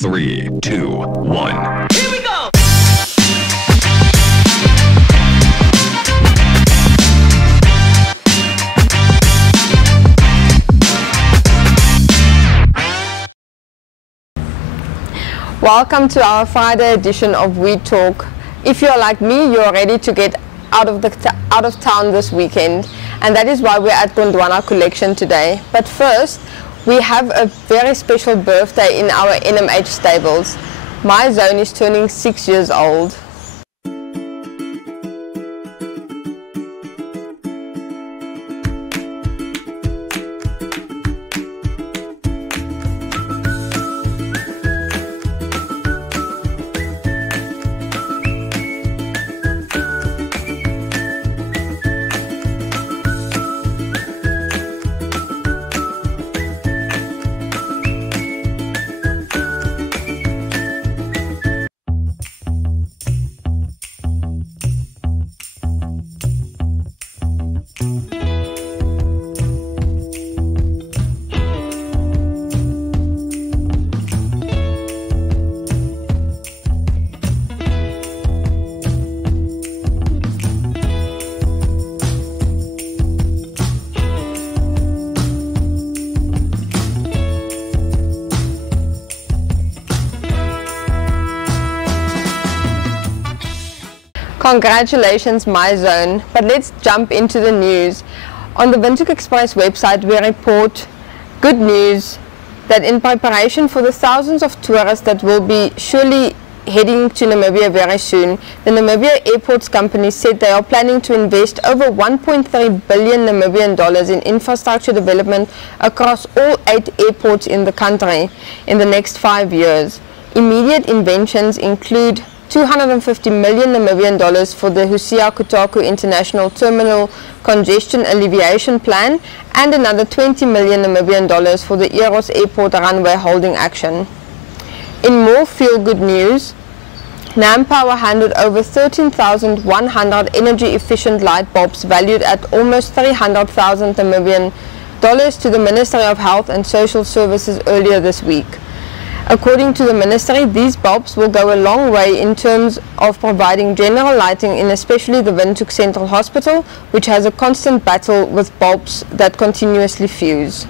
3, 2, 1. Here we go! Welcome to our Friday edition of We Talk. If you're like me, you're ready to get out of town this weekend, and that is why we're at Gondwana Collection today. But first, we have a very special birthday in our NMH stables. My zone is turning 6 years old. Congratulations, my zone. But let's jump into the news. On the Windhoek Express website, we report good news that in preparation for the thousands of tourists that will be surely heading to Namibia very soon, the Namibia Airports Company said they are planning to invest over 1.3 billion Namibian dollars in infrastructure development across all 8 airports in the country in the next 5 years. Immediate inventions include 250 million Namibian dollars for the Hosea Kotaku International Terminal Congestion Alleviation Plan and another 20 million Namibian dollars for the Eros Airport runway holding action. In more feel-good news, NamPower handed over 13,100 energy-efficient light bulbs valued at almost 300,000 Namibian dollars to the Ministry of Health and Social Services earlier this week. According to the ministry, these bulbs will go a long way in terms of providing general lighting in especially the Windhoek Central Hospital, which has a constant battle with bulbs that continuously fuse.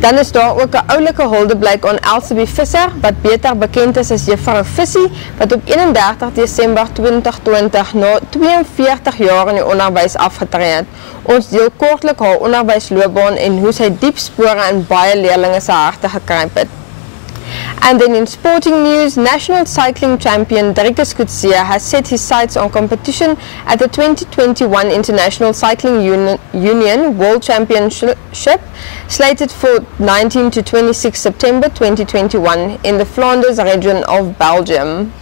Dan is daar ook 'n oulike huldeblyk aan Elsie Visser, wat beter bekend is as Juffrou Vissie, wat op 31 Desember 2020 na 42 jaar in die onderwys afgetree het. Ons deel kortlik haar onderwysloopbaan en hoe sy diep spore in baie leerlinge se harte gekruip het. And then in sporting news, national cycling champion Driekus Coetzee has set his sights on competition at the 2021 International Cycling Union World Championship, slated for 19 to 26 September 2021 in the Flanders region of Belgium.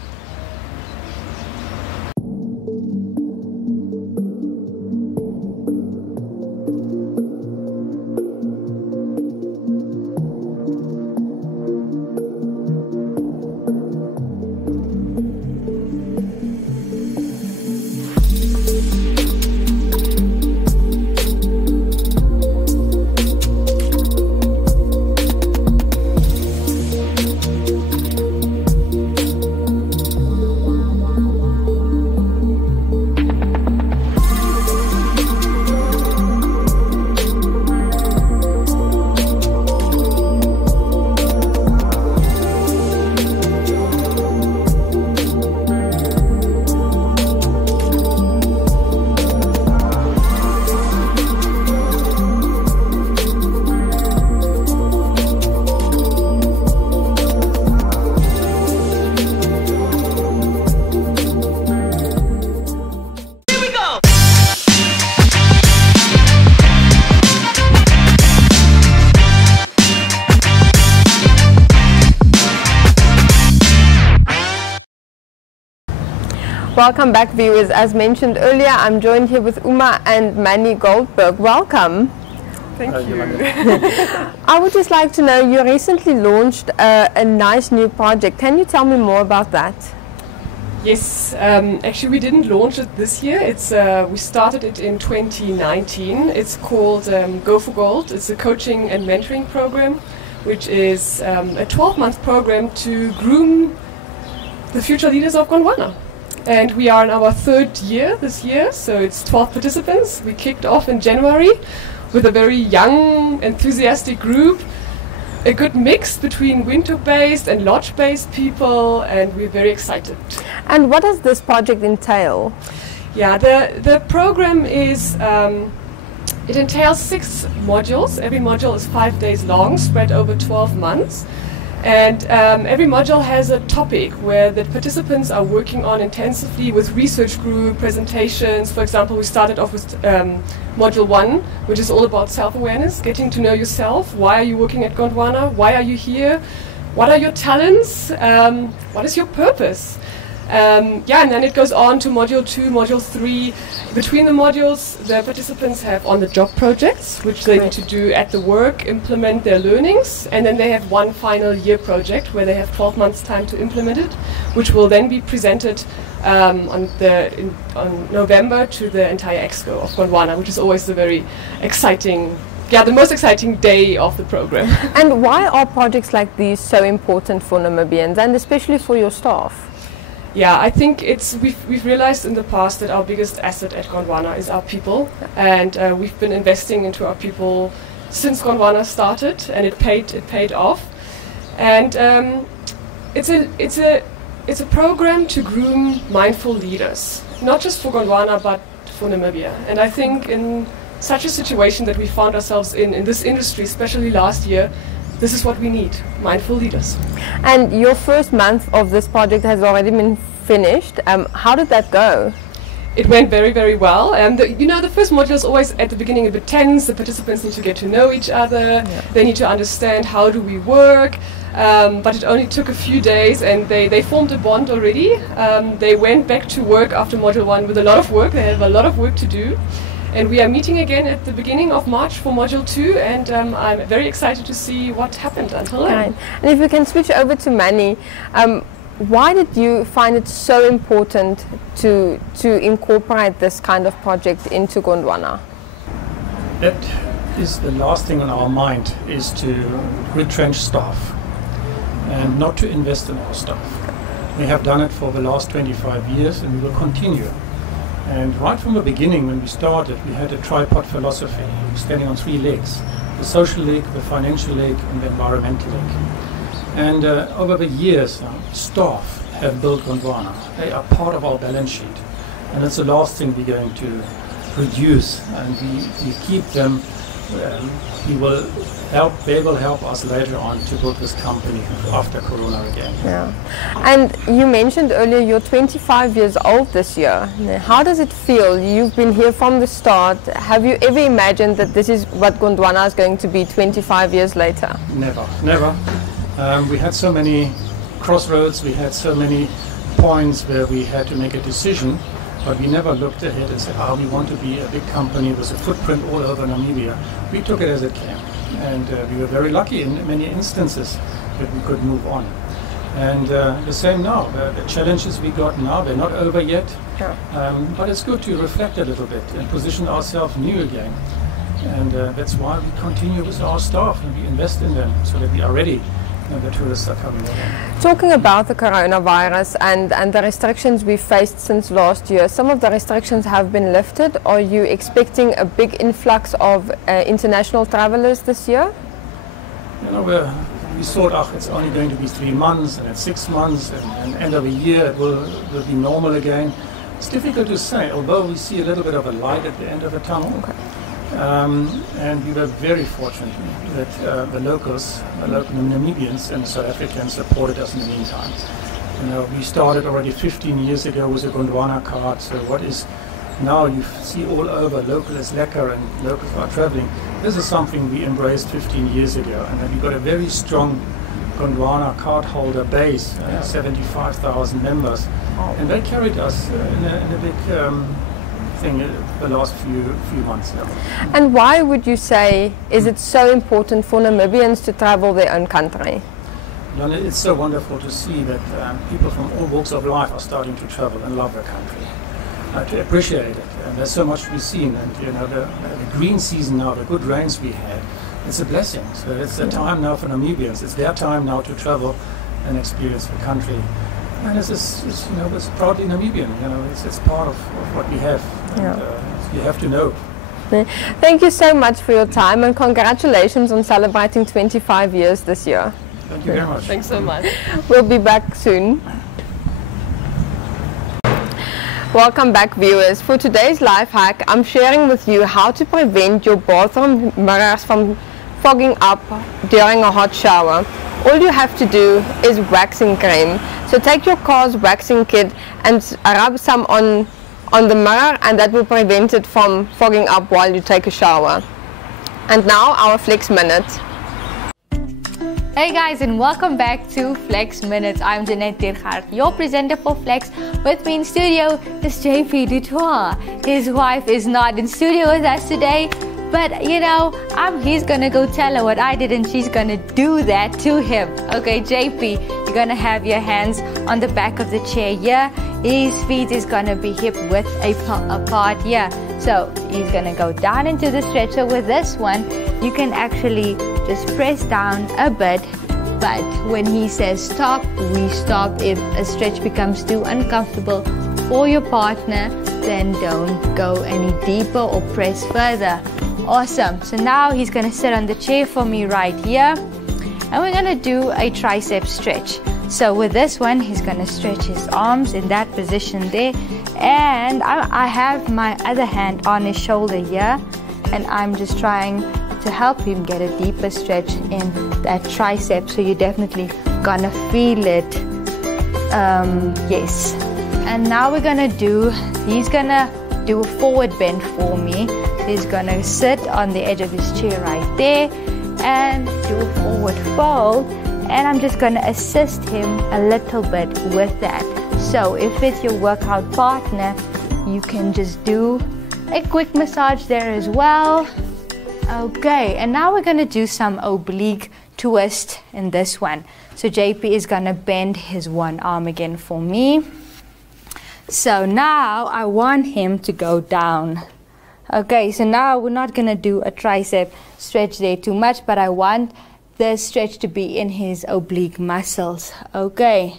Welcome back, viewers. As mentioned earlier, I'm joined here with Uma and Manny Goldberg. Welcome. Thank you. I would just like to know, you recently launched a nice new project. Can you tell me more about that? Yes, actually we didn't launch it this year. We started it in 2019. It's called Go for Gold. It's a coaching and mentoring program which is a 12-month program to groom the future leaders of Gondwana. And we are in our 3rd year this year, so it's 12 participants. We kicked off in January with a very young, enthusiastic group, a good mix between Windhoek-based and Lodge-based people, and we're very excited. And what does this project entail? Yeah, the program is, it entails 6 modules. Every module is 5 days long, spread over 12 months. And every module has a topic where the participants are working on intensively with research group presentations. For example, we started off with module 1, which is all about self-awareness, getting to know yourself. Why are you working at Gondwana? Why are you here? What are your talents? What is your purpose? And then it goes on to module 2, module 3. Between the modules, the participants have on-the-job projects, which they need to do at the work, implement their learnings, and then they have one final year project where they have 12 months time to implement it, which will then be presented on November to the entire exco of Gondwana, which is always the very exciting, the most exciting day of the program. And why are projects like these so important for Namibians, and especially for your staff? Yeah, I think we've realized in the past that our biggest asset at Gondwana is our people, and we've been investing into our people since Gondwana started, and it paid off. And it's a program to groom mindful leaders, not just for Gondwana but for Namibia. And I think in such a situation that we found ourselves in this industry, especially last year, this is what we need, mindful leaders. And your first month of this project has already been finished. How did that go? It went very, very well. The first module is always at the beginning a bit tense. The participants need to get to know each other. Yeah. They need to understand how do we work. But it only took a few days, and they formed a bond already. They went back to work after module 1 with a lot of work. They have a lot of work to do. And we are meeting again at the beginning of March for Module 2, and I'm very excited to see what happened until then. And if we can switch over to Manny, why did you find it so important to incorporate this kind of project into Gondwana? That is the last thing on our mind, is to retrench staff and not to invest in our staff. We have done it for the last 25 years, and we will continue. And right from the beginning, when we started, we had a tripod philosophy. We were standing on 3 legs: the social leg, the financial leg, and the environmental leg. And over the years, staff have built Gondwana. They are part of our balance sheet. And it's the last thing we're going to reduce. And we keep them. They will help us later on to build this company after Corona again. Yeah. And you mentioned earlier you're 25 years old this year. How does it feel? You've been here from the start. Have you ever imagined that this is what Gondwana is going to be 25 years later? Never, never. We had so many crossroads, we had so many points where we had to make a decision, but we never looked ahead and said, we want to be a big company with a footprint all over Namibia. We took it as it came, and we were very lucky in many instances that we could move on. And the same now, the challenges we got now, they're not over yet, but it's good to reflect a little bit and position ourselves new again. And that's why we continue with our staff and we invest in them so that we are ready when the tourists are coming again. Talking about the coronavirus and the restrictions we've faced since last year, some of the restrictions have been lifted. Are you expecting a big influx of international travelers this year? We thought, it's only going to be 3 months, and it's 6 months, and end of the year it will be normal again. It's difficult to say, although we see a little bit of a light at the end of the tunnel. Okay. And we were very fortunate that the local Namibians and South Africans supported us in the meantime. We started already 15 years ago with a Gondwana card, so what is now you see all over, local is lekker and locals are traveling. This is something we embraced 15 years ago, and then we got a very strong Gondwana card holder base, 75,000 members, and they carried us in a big thing the last few months. And why would you say is it so important for Namibians to travel their own country? It's so wonderful to see that people from all walks of life are starting to travel and love their country, to appreciate it. And there's so much to be seen. And the green season now, the good rains we had, it's a blessing. So it's the time now for Namibians. It's their time now to travel and experience the country. And it's you know, it's proudly Namibian. You know, it's part of what we have. And, you have to know. Thank you so much for your time, and congratulations on celebrating 25 years this year. Thank you very much. Thanks so much. We'll be back soon. Welcome back, viewers. For today's life hack, I'm sharing with you how to prevent your bathroom mirrors from fogging up during a hot shower. All you have to do is waxing cream. So take your car's waxing kit and rub some on the mirror, and that will prevent it from fogging up while you take a shower. And now our Flex Minute. Hey guys, and welcome back to Flex Minutes. I'm Jeanette Tergaard, your presenter for Flex. With me in studio is JP Dutoit. His wife is not in studio with us today, but you know, he's gonna go tell her what I did, and she's gonna do that to him. Okay, JP, you're gonna have your hands on the back of the chair here. His feet is gonna be hip width apart here. So he's gonna go down into the stretcher. With this one, you can actually just press down a bit, but when he says stop, we stop. If a stretch becomes too uncomfortable for your partner, then don't go any deeper or press further. Awesome. So now he's gonna sit on the chair for me right here, and we're gonna do a tricep stretch. So with this one, he's gonna stretch his arms in that position there, and I have my other hand on his shoulder here, and I'm just trying to help him get a deeper stretch in that tricep. So you're definitely gonna feel it. Yes. And now he's gonna do a forward bend for me. He's gonna sit on the edge of his chair right there and do a forward fold, and I'm just gonna assist him a little bit with that. So if it's your workout partner, you can just do a quick massage there as well. Okay, and now we're gonna do some oblique twist in this one. So JP is gonna bend his one arm again for me. So now I want him to go down. Okay, so now we're not gonna do a tricep stretch there too much, but I want the stretch to be in his oblique muscles. Okay,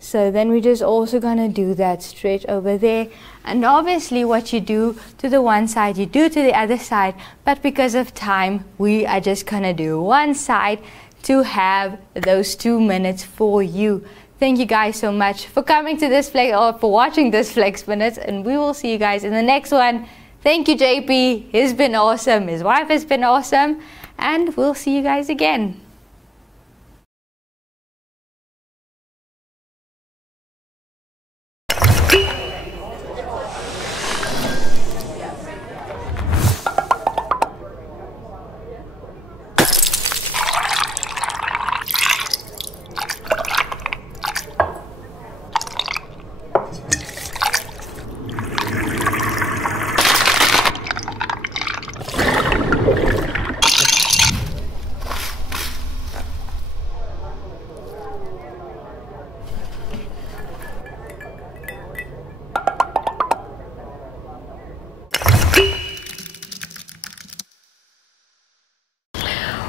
so then we're just also gonna do that stretch over there, and obviously what you do to the one side you do to the other side, but because of time we are just gonna do one side to have those 2 minutes for you. Thank you guys so much for coming to this Flex, or for watching this Flex Minutes, and we will see you guys in the next one. Thank you, JP. He's been awesome. His wife has been awesome. And we'll see you guys again.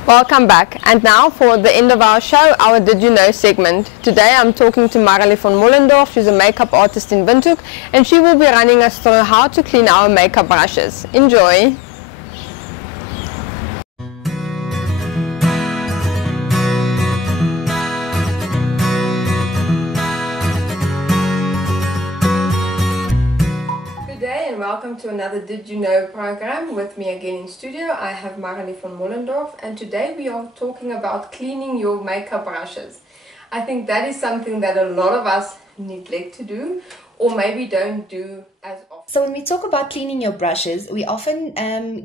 Welcome back, and now for the end of our show, our Did You Know segment. Today I'm talking to Marilee von Mollendorf. She's a makeup artist in Windhoek, and she will be running us through how to clean our makeup brushes. Enjoy! Welcome to another Did You Know program. With me again in studio I have Marilee von Mollendorf, and today we are talking about cleaning your makeup brushes. I think that is something that a lot of us neglect to do, or maybe don't do as often. So when we talk about cleaning your brushes, we often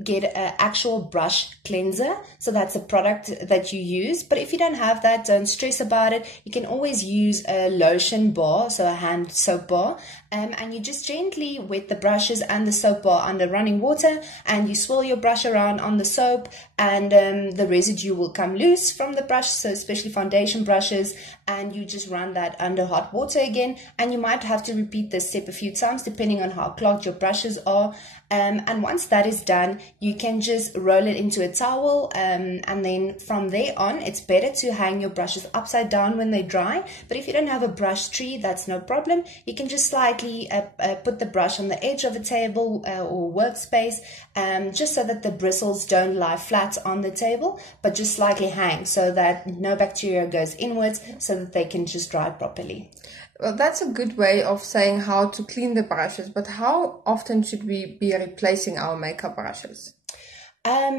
get an actual brush cleanser. So that's a product that you use. But if you don't have that, don't stress about it. You can always use a lotion bar, so a hand soap bar. And you just gently wet the brushes and the soap bar under running water, and you swirl your brush around on the soap, and the residue will come loose from the brush, so especially foundation brushes, and you just run that under hot water again. And you might have to repeat this step a few times depending on how clogged marked your brushes are. And once that is done, you can just roll it into a towel, and then from there on, it's better to hang your brushes upside down when they dry. But if you don't have a brush tree, that's no problem. You can just slightly put the brush on the edge of a table or workspace, just so that the bristles don't lie flat on the table, but just slightly hang so that no bacteria goes inwards, so that they can just dry properly. Well, that's a good way of saying how to clean the brushes, but how often should we be replacing our makeup brushes?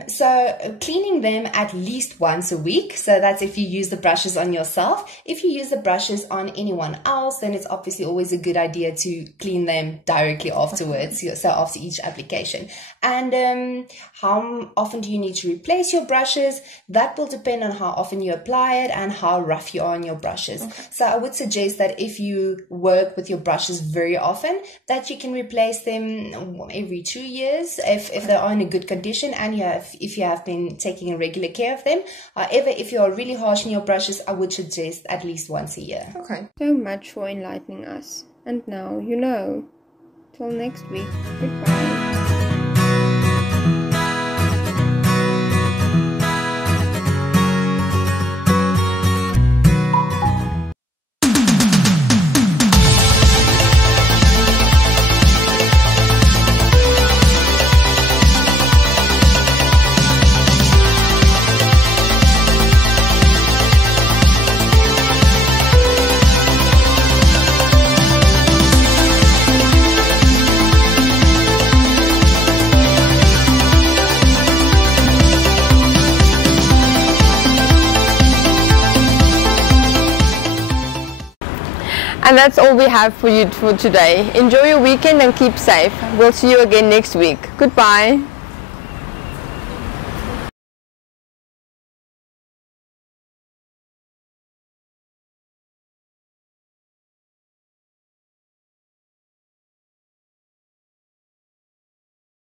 So cleaning them at least once a week. So that's if you use the brushes on yourself. If you use the brushes on anyone else, then it's obviously always a good idea to clean them directly afterwards. So after each application. And how often do you need to replace your brushes? That will depend on how often you apply it and how rough you are on your brushes. Okay. So I would suggest that if you work with your brushes very often, that you can replace them every 2 years if they are in a good condition, and if you have been taking regular care of them. However, if you are really harsh on your brushes, I would suggest at least once a year. Okay. So much for enlightening us. And now you know. Till next week. Goodbye. And that's all we have for you for today. Enjoy your weekend and keep safe. We'll see you again next week. Goodbye.